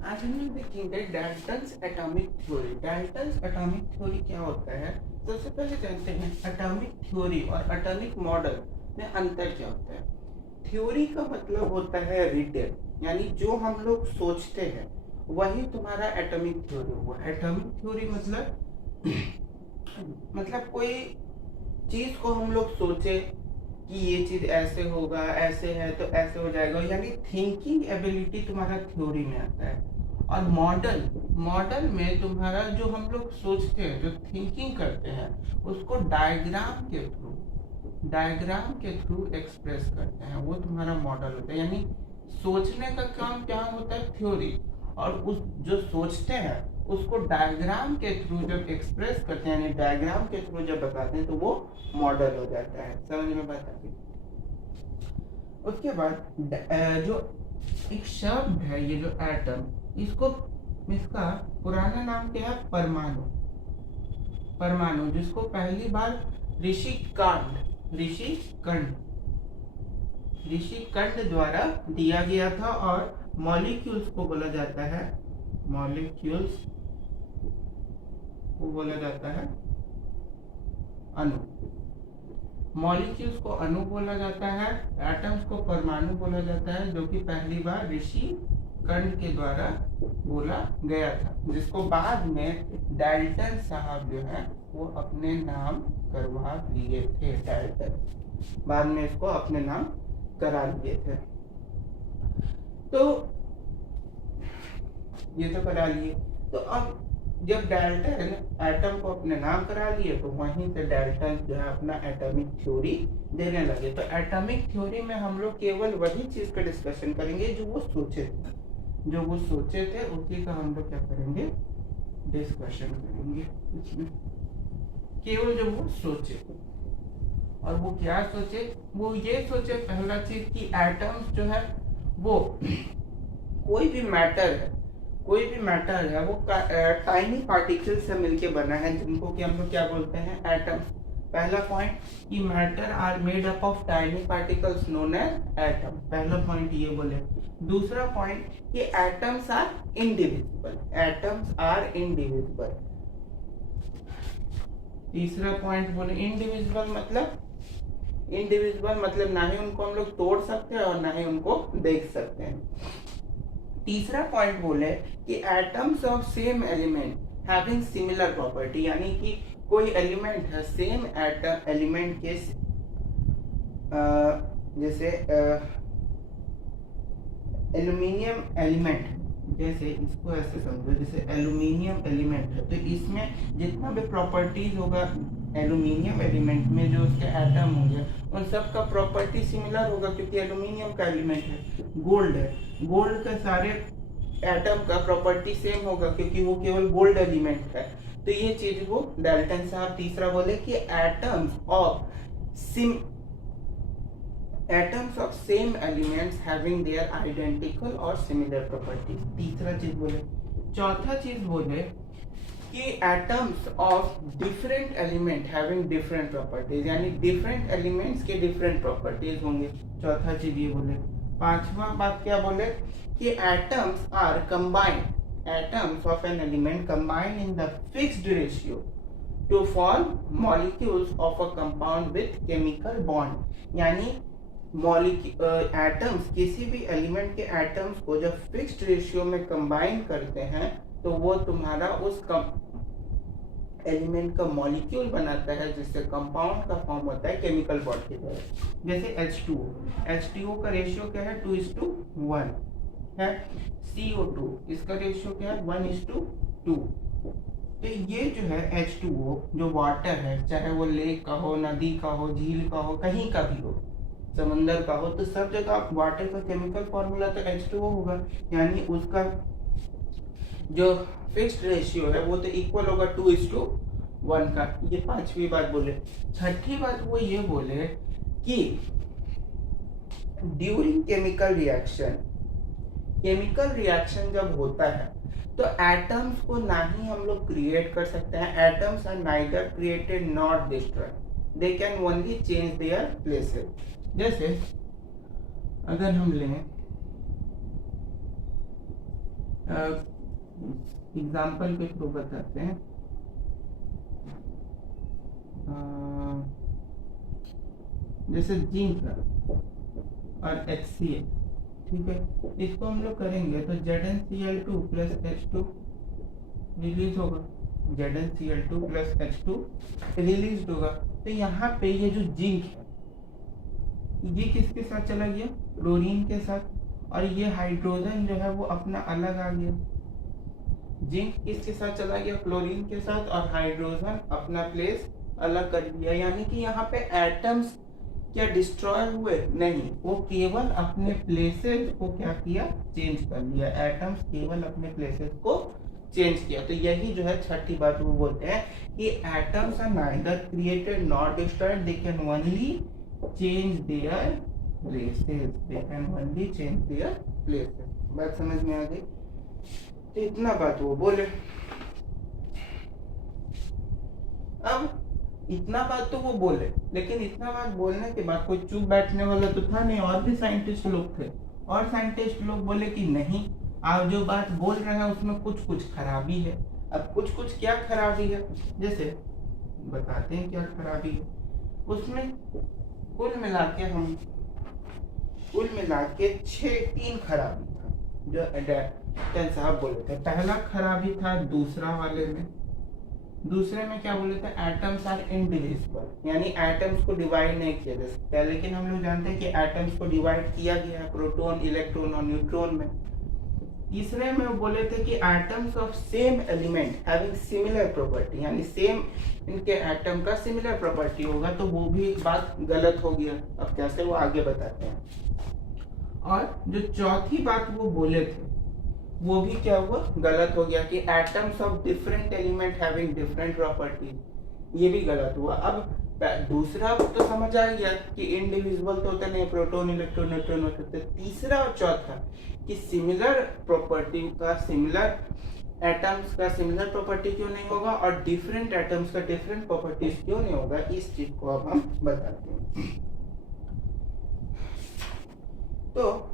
आज हम लोग देखेंगे Dalton's atomic theory. Dalton's atomic theory क्या होता है? सबसे पहले जानते हैं एटॉमिक थ्योरी और एटॉमिक मॉडल में अंतर क्या होता है। थ्योरी का मतलब होता है रिटेल, यानी जो हम लोग सोचते हैं वही तुम्हारा एटॉमिक थ्योरी हुआ। एटॉमिक थ्योरी मतलब कोई चीज को हम लोग सोचे कि ये चीज ऐसे होगा, ऐसे है तो ऐसे हो जाएगा, यानी थिंकिंग एबिलिटी तुम्हारा थ्योरी में आता है। और मॉडल मॉडल में तुम्हारा जो हम लोग सोचते हैं, जो थिंकिंग करते हैं, उसको डायग्राम के थ्रू एक्सप्रेस करते हैं, वो तुम्हारा मॉडल होता है। यानी सोचने का काम क्या होता है? थ्योरी। और उस जो सोचते हैं उसको डायग्राम के थ्रू जब एक्सप्रेस करते हैं, यानी डायग्राम के थ्रू जब बताते हैं, तो वो मॉडल हो जाता है। समझ में बात आती है? उसके बाद जो एक शब्द है, ये जो एटम, इसका पुराना नाम क्या है? परमाणु। परमाणु, जिसको पहली बार ऋषिकंड द्वारा दिया गया था, और मॉलिक्यूल्स को बोला जाता है अणु। मॉलिक्यूल्स को अणु बोला जाता है, एटम्स को परमाणु बोला जाता है, जो कि पहली बार ऋषि कर्ण के द्वारा बोला गया था, जिसको बाद में डाल्टन साहब जो है वो अपने नाम करवा लिए थे। डाल्टन बाद में इसको अपने नाम करा लिए थे। तो ये तो करा लिए, तो अब जब डाल्टन एटम को अपने नाम करा लिए, तो वहीं से डाल्टन जो है अपना एटॉमिक थ्योरी देने लगे। तो एटॉमिक थ्योरी में हम लोग केवल वही चीज का डिस्कशन करेंगे जो वो सोचे थे, उसी का हम लोग क्या करेंगे? डिस्कशन करेंगे। केवल जो वो सोचे, और वो क्या सोचे? वो ये सोचे पहला चीज कि एटम्स जो है वो कोई भी मैटर है वो टाइनी पार्टिकल से मिलके बना है, जिनको कि हम लोग क्या बोलते हैं? एटम्स। पहला पॉइंट कि matter are made up of tiny particles known as atom. पहला पॉइंट ये बोले। दूसरा पॉइंट कि एटम्स आर इनडिविजिबल। तीसरा पॉइंट बोले इनडिविजिबल मतलब ना ही उनको हम लोग तोड़ सकते हैं और ना ही उनको देख सकते हैं। तीसरा पॉइंट बोले कि atoms of same element having similar property, यानी कि कोई एलिमेंट है सेम एलिमेंट के, जैसे एल्यूमिनियम एलिमेंट, जैसे इसको ऐसे समझो, जैसे एल्यूमिनियम एलिमेंट है, तो इसमें जितना भी प्रॉपर्टीज होगा एल्यूमिनियम एलिमेंट में, जो उसके एटम होंगे उन सब का प्रॉपर्टी सिमिलर होगा, क्योंकि एल्यूमिनियम का एलिमेंट है। गोल्ड के सारे एटम का प्रॉपर्टी सेम होगा, क्योंकि वो केवल गोल्ड एलिमेंट है। तो ये चीज वो डाल्टन साहब तीसरा बोले कि atoms of same elements having their identical or similar properties। तीसरा चीज बोले। चौथा चीज बोले कि atoms of different element having different properties, यानी डिफरेंट एलिमेंट्स के डिफरेंट प्रॉपर्टीज होंगे। चौथा चीज ये बोले। पांचवा बात क्या बोले कि atoms of an element combine in the fixed ratio to form molecules of a compound with chemical bond। यानी एटम्स, किसी भी एलिमेंट के एटम्स को जब फिक्स्ड रेशियो में कंबाइन करते हैं, तो वो तुम्हारा उस एलिमेंट का मॉलिक्यूल बनाता है, जिससे कंपाउंड का फॉर्म होता है केमिकल बॉन्ड की तरह। जैसे H2O का रेशियो क्या है? 2:1 है। CO2 इसका रेशियो क्या है? 1:2। तो ये जो है H2O जो वाटर है, चाहे वो लेक का हो, नदी का हो, झील का हो, कहीं का भी हो, समुंदर का हो, तो सब जगह वाटर का केमिकल फॉर्मूला तो H2O होगा, यानी उसका जो फिक्स्ड रेशियो है वो तो इक्वल होगा 2:1 का। ये पांचवी बात बोले। छठी बात वो ये बोले कि ड्यूरिंग केमिकल रिएक्शन जब होता है, तो एटम्स को ना ही हम लोग क्रिएट कर सकते हैं। Atoms are neither created not destroyed, they can only change their places. जैसे अगर हम लें एग्जाम्पल के थ्रू बताते हैं। जैसे जिंक और HCl, ठीक है, इसको हम लोग करेंगे तो ZnCl2 प्लस H2 रिलीज होगा, ZnCl2 प्लस H2 रिलीज होगा। तो यहाँ पे ये जो जिंक है ये किसके साथ चला गया, क्लोरीन के साथ, और ये हाइड्रोजन जो है वो अपना अलग आ गया। जिंक किसके साथ चला गया, क्लोरीन के साथ, और हाइड्रोजन अपना प्लेस अलग कर दिया। यानी कि यहाँ पे एटम्स क्या डिस्ट्रॉय हुए, नहीं, वो केवल अपने प्लेसेस को क्या किया, चेंज कर लिया। एटम्स केवल अपने प्लेसेस को चेंज किया। तो यही जो है छठी बात वो बोलते हैं कि atoms are neither created not destroyed, they can only change their places, they can only change their places. बात समझ में आ गई? तो इतना बात वो बोले। अब इतना बात तो वो बोले, लेकिन इतना बात बोलने के बाद कोई चुप बैठने वाला तो था नहीं, और भी साइंटिस्ट लोग थे। और साइंटिस्ट लोग बोले कि नहीं, आप जो बात बोल रहे हैं उसमें कुछ कुछ खराबी है। अब कुछ कुछ क्या खराबी है, जैसे बताते हैं क्या खराबी है। उसमें कुल मिला के 3 खराबी था जो कैन साहब बोले थे। पहला खराबी था दूसरे में क्या बोले थे, एटम्स आर इनडिविजिबल, यानी एटम्स को डिवाइड नहीं किया जा सकता। लेकिन हम लोग जानते हैं कि एटम्स को डिवाइड किया गया है प्रोटॉन, इलेक्ट्रॉन और न्यूट्रॉन में। तीसरे में वो बोले थे कि atoms of same element having similar property, यानी सेम इनके एटम का सिमिलर प्रॉपर्टी होगा। तो वो भी एक बात गलत हो गया। अब कैसे वो आगे बताते हैं। और जो चौथी बात वो बोले थे वो भी क्या हुआ, गलत हो गया, कि atoms of different element having different property, ये भी गलत हुआ। अब दूसरा तो समझ आ गया कि इनडिविजिबल तो होता नहीं, प्रोटॉन, इलेक्ट्रॉन, न्यूट्रॉन होते। तीसरा और चौथा कि सिमिलर प्रॉपर्टी का, सिमिलर एटम्स का सिमिलर प्रॉपर्टी क्यों नहीं होगा, और डिफरेंट एटम्स का डिफरेंट प्रॉपर्टीज क्यों नहीं होगा, इस चीज को अब हम बताते हैं। तो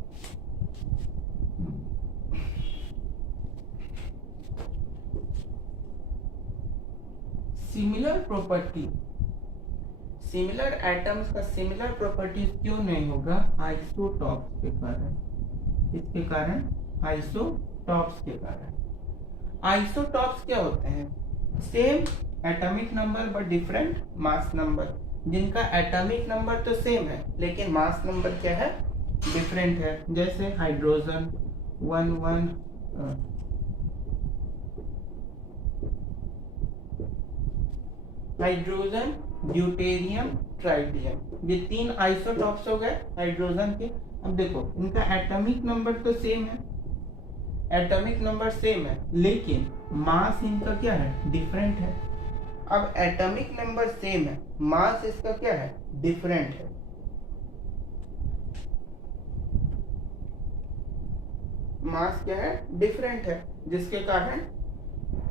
सिमिलर प्रॉपर्टी, सिमिलर एटम्स का सिमिलर प्रॉपर्टीज क्यों नहीं होगा, आइसोटॉप्स के कारण। किसके कारण, आइसोटॉप्स के कारण। आइसोटॉप्स क्या होते हैं, same atomic number but different mass number, जिनका एटॉमिक नंबर तो सेम है लेकिन मास नंबर क्या है, डिफरेंट है। जैसे हाइड्रोजन 1 हाइड्रोजन, ड्यूटेरियम, ट्राइटियम, ये 3 आइसोटॉप्स हो गए हाइड्रोजन के। अब देखो इनका एटॉमिक नंबर तो सेम है, एटॉमिक नंबर सेम है, लेकिन मास इनका क्या है, डिफरेंट है। अब एटॉमिक नंबर सेम है, मास इसका क्या है, डिफरेंट है। मास क्या है, डिफरेंट है, जिसके कारण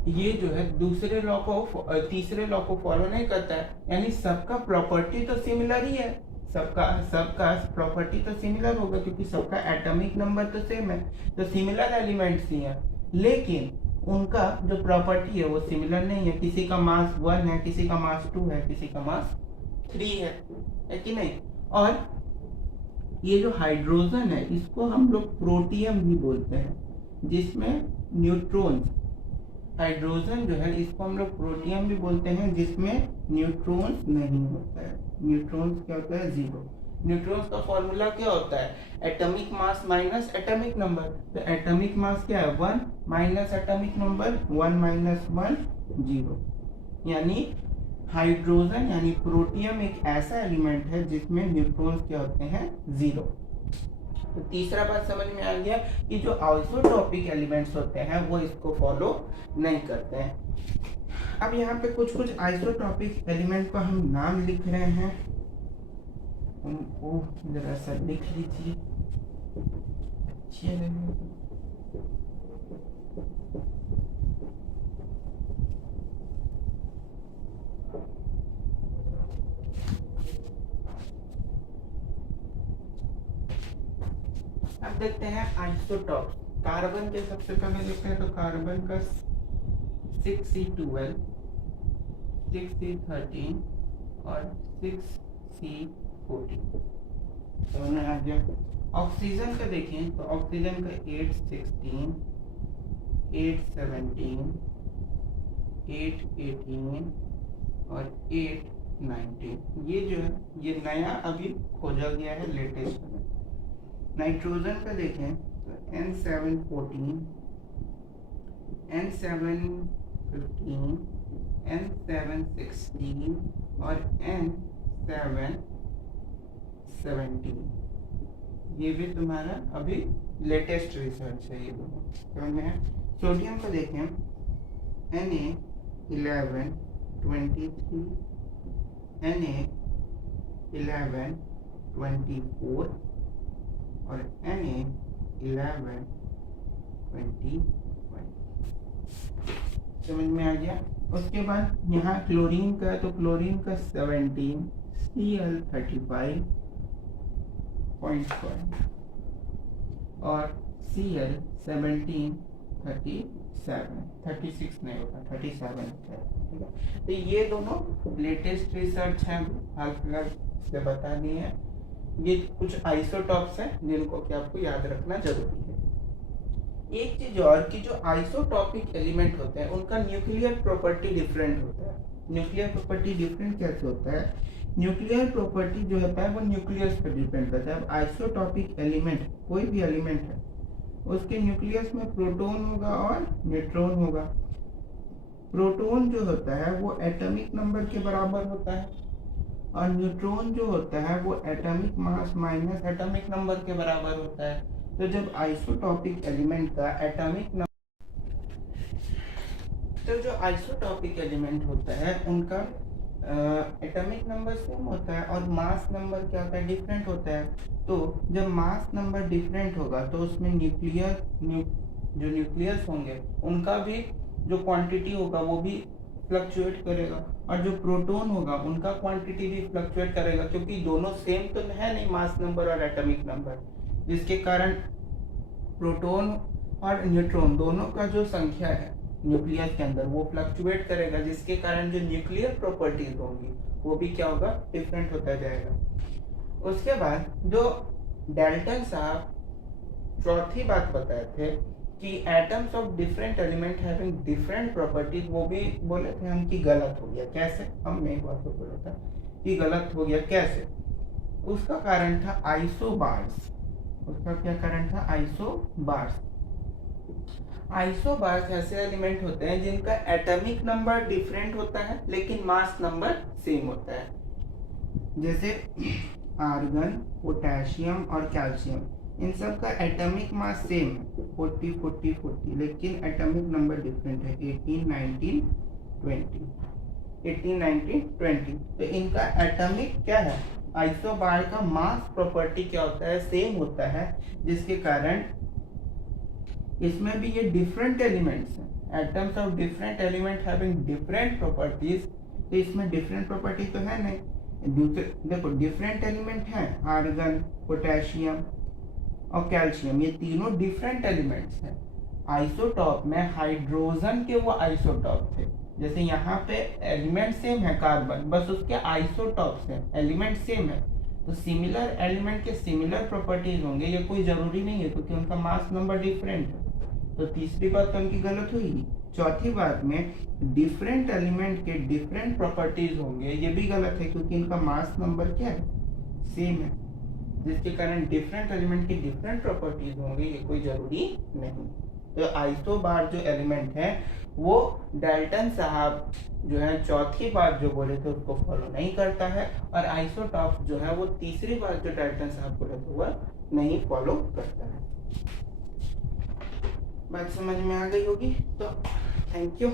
ये जो है दूसरे लॉ को, तीसरे लॉ को फॉलो नहीं करता है। यानी सबका प्रॉपर्टी तो सिमिलर ही है, सबका प्रॉपर्टी तो सिमिलर होगा, क्योंकि सबका एटॉमिक नंबर तो सेम है, तो सिमिलर एलिमेंट्स ही हैं। लेकिन उनका जो प्रॉपर्टी है वो सिमिलर नहीं है। किसी का मास 1 है, किसी का मास 2 है, किसी का मास 3 है कि नहीं। और ये जो हाइड्रोजन है इसको हम लोग प्रोटियम भी बोलते हैं, जिसमें न्यूट्रॉन्स, हाइड्रोजन जो है इसको हम लोग प्रोटियम भी बोलते हैं, जिसमें न्यूट्रॉन्स नहीं होता है। न्यूट्रॉन्स क्या होता है, 0। न्यूट्रॉन्स का फॉर्मूला क्या होता है, atomic mass minus atomic number. तो एटॉमिक मास क्या है, 1 माइनस एटॉमिक नंबर 1 माइनस 1 0। यानी हाइड्रोजन यानी प्रोटियम एक ऐसा एलिमेंट है जिसमें न्यूट्रॉन्स क्या होते हैं, 0। तो तीसरा बात समझ में आ गया कि जो आइसोटॉपिक एलिमेंट्स होते हैं वो इसको फॉलो नहीं करते हैं। अब यहाँ पे कुछ कुछ आइसोटॉपिक एलिमेंट को हम नाम लिख रहे हैं, उनको जरा सा लिख लीजिए। अब देखते हैं आइसोटॉप्स कार्बन के सबसे पहले देखते हैं तो कार्बन का 6C12, 6C13 और 6C14 समझ में आ गया। ऑक्सीजन का देखें तो ऑक्सीजन का 816, 817, 818 और 819 ये जो है ये नया अभी खोजा गया है लेटेस्ट में। नाइट्रोजन का देखें तो N714, N715, N716 और N717 ये भी तुम्हारा अभी लेटेस्ट रिसर्च है ये दोनों समझ में है। सोडियम को देखें Na1123, Na1124 और Na1125 समझ में आ गया। उसके बाद यहाँ क्लोरीन का है तो क्लोरीन का 17 Cl35.5 और Cl1737 नहीं होता 37 है, ठीक है। तो ये दोनों लेटेस्ट रिसर्च है, हाल फिलहाल से बता दिए हैं। ये कुछ आइसोटॉप्स हैं जिनको कि आपको याद रखना जरूरी है। एक चीज और कि जो आइसोटॉपिक एलिमेंट होते हैं उनका न्यूक्लियर प्रॉपर्टी डिफरेंट होता है। न्यूक्लियर प्रॉपर्टी डिफरेंट कैसे होता है? न्यूक्लियर प्रॉपर्टी जो होता है वो न्यूक्लियस पर डिपेंड करता है। अब आइसोटॉपिक एलिमेंट कोई भी एलिमेंट है उसके न्यूक्लियस में प्रोटॉन होगा और न्यूट्रॉन होगा। प्रोटॉन जो होता है वो एटॉमिक नंबर के बराबर होता है और न्यूट्रॉन जो होता है वो atomic mass minus atomic number के बराबर होता है। तो जब आइसोटॉपिक एलिमेंट का एटॉमिक नंबर तो जो आइसोटॉपिक एलिमेंट होता है उनका एटॉमिक नंबर सेम होता है और मास नंबर क्या होता है? डिफरेंट होता है। तो जब मास नंबर डिफरेंट होगा तो उसमें जो न्यूक्लियस होंगे उनका भी जो क्वांटिटी होगा वो भी फ्लक्चुएट करेगा और जो प्रोटॉन होगा उनका क्वांटिटी भी फ्लक्चुएट करेगा, क्योंकि दोनों सेम तो है नहीं मास नंबर और एटॉमिक नंबर, जिसके कारण प्रोटॉन और न्यूट्रॉन दोनों का जो संख्या है न्यूक्लियस के अंदर वो फ्लक्चुएट करेगा, जिसके कारण जो न्यूक्लियर प्रॉपर्टीज होंगी वो भी क्या होगा? डिफरेंट होता जाएगा। उसके बाद जो डाल्टन साहब चौथी बात बताए थे कि atoms of different element having different properties, वो भी बोले थे हम कि गलत हो गया। कैसे? हमने एक बात को बोला था कि गलत हो गया कैसे? उसका कारण था आइसोबार्स। उसका क्या कारण था? आइसोबार्स। आइसोबार्स ऐसे एलिमेंट होते हैं जिनका एटॉमिक नंबर डिफरेंट होता है लेकिन मास नंबर सेम होता है। जैसे आर्गन, पोटेशियम और कैल्शियम, इन सब का एटॉमिक मास सेम है 40 40 40, लेकिन एटॉमिक नंबर डिफरेंट है 18 19 20 18 19 20। तो इनका एटॉमिक क्या है? आइसोबार का मास प्रॉपर्टी क्या होता है? सेम होता है, जिसके कारण इसमें भी ये डिफरेंट एलिमेंट्स हैं। Atoms of different element having different properties, तो इसमें डिफरेंट प्रॉपर्टी तो है नहीं। दूसरे देखो डिफरेंट एलिमेंट हैं, आर्गन, पोटेशियम और कैल्शियम, ये तीनों डिफरेंट एलिमेंट्स हैं। आइसोटॉप में हाइड्रोजन के वो आइसोटॉप थे। जैसे यहाँ पे एलिमेंट सेम है कार्बन, बस उसके आइसोटॉप्स हैं, एलिमेंट सेम है। तो सिमिलर एलिमेंट के सिमिलर प्रॉपर्टीज होंगे, ये कोई जरूरी नहीं है क्योंकि उनका मास नंबर डिफरेंट है। तो तीसरी बात तो उनकी गलत हुई। चौथी बात में डिफरेंट एलिमेंट के डिफरेंट प्रॉपर्टीज होंगे, ये भी गलत है क्योंकि इनका मास नंबर क्या है? सेम है, जिसके कारण डिफरेंट एलिमेंट की डिफरेंट प्रॉपर्टीज होंगे, ये कोई जरूरी नहीं। तो आइसोबार जो एलिमेंट है वो डाल्टन साहब जो है चौथी बात जो बोले थे उसको फॉलो नहीं करता है, और आइसोटॉप जो है वो तीसरी बात जो डाल्टन साहब बोले थे वह नहीं फॉलो करता है। बात समझ में आ गई होगी, तो थैंक यू।